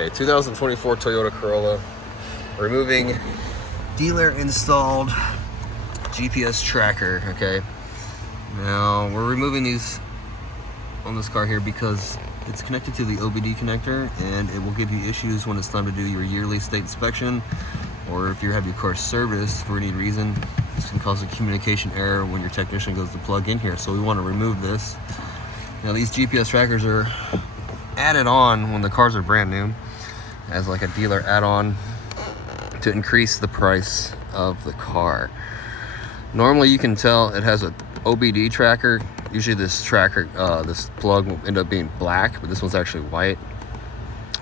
Okay, 2024 Toyota Corolla. Removing dealer installed GPS tracker. Okay, now we're removing these on this car here because it's connected to the OBD connector, and it will give you issues when it's time to do your yearly state inspection, or if you have your car serviced for any reason. This can cause a communication error when your technician goes to plug in here, so we want to remove this. Now these GPS trackers are added on when the cars are brand new as like a dealer add-on to increase the price of the car. Normally you can tell it has a OBD tracker. Usually this tracker, this plug will end up being black, but this one's actually white.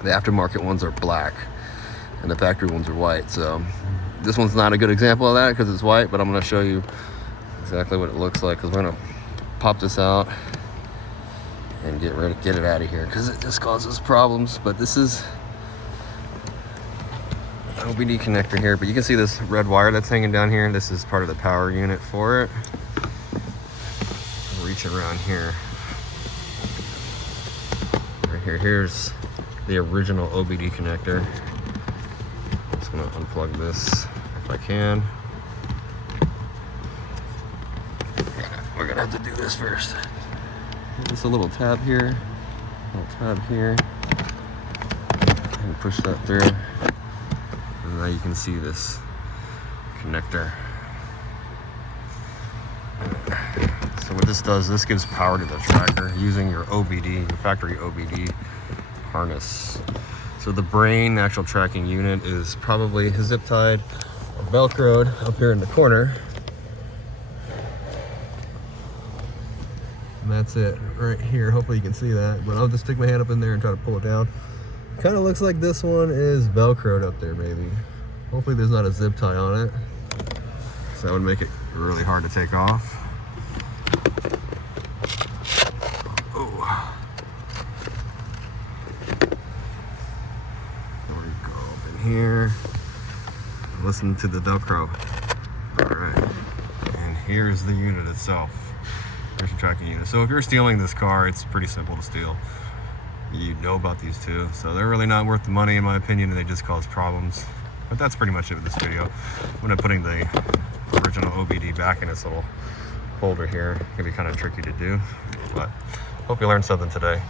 The aftermarket ones are black and the factory ones are white. So this one's not a good example of that because it's white, but I'm going to show you exactly what it looks like, because we're going to pop this out and get it out of here because it just causes problems. But this is an OBD connector here, but you can see this red wire that's hanging down here. This is part of the power unit for it. Reach around here. Right here, here's the original OBD connector. Just gonna unplug this if I can. We're gonna have to do this first. Just a little tab here, and push that through. And now you can see this connector. So what this does, this gives power to the tracker using your OBD, your factory OBD harness. So the brain, the actual tracking unit, is probably zip tied or Velcroed up here in the corner. And that's it right here. Hopefully you can see that, but I'll just stick my hand up in there and try to pull it down. Kind of looks like this one is Velcroed up there maybe. Hopefully there's not a zip tie on it, so that would make it really hard to take off. Here, listen to the Velcro. All right, and here's the unit itself. Here's the tracking unit. So if you're stealing this car, it's pretty simple to steal. You know about these two, so they're really not worth the money in my opinion, and they just cause problems. But that's pretty much it with this video. I'm putting the original OBD back in its little holder here. It's gonna be kind of tricky to do, but hope you learned something today.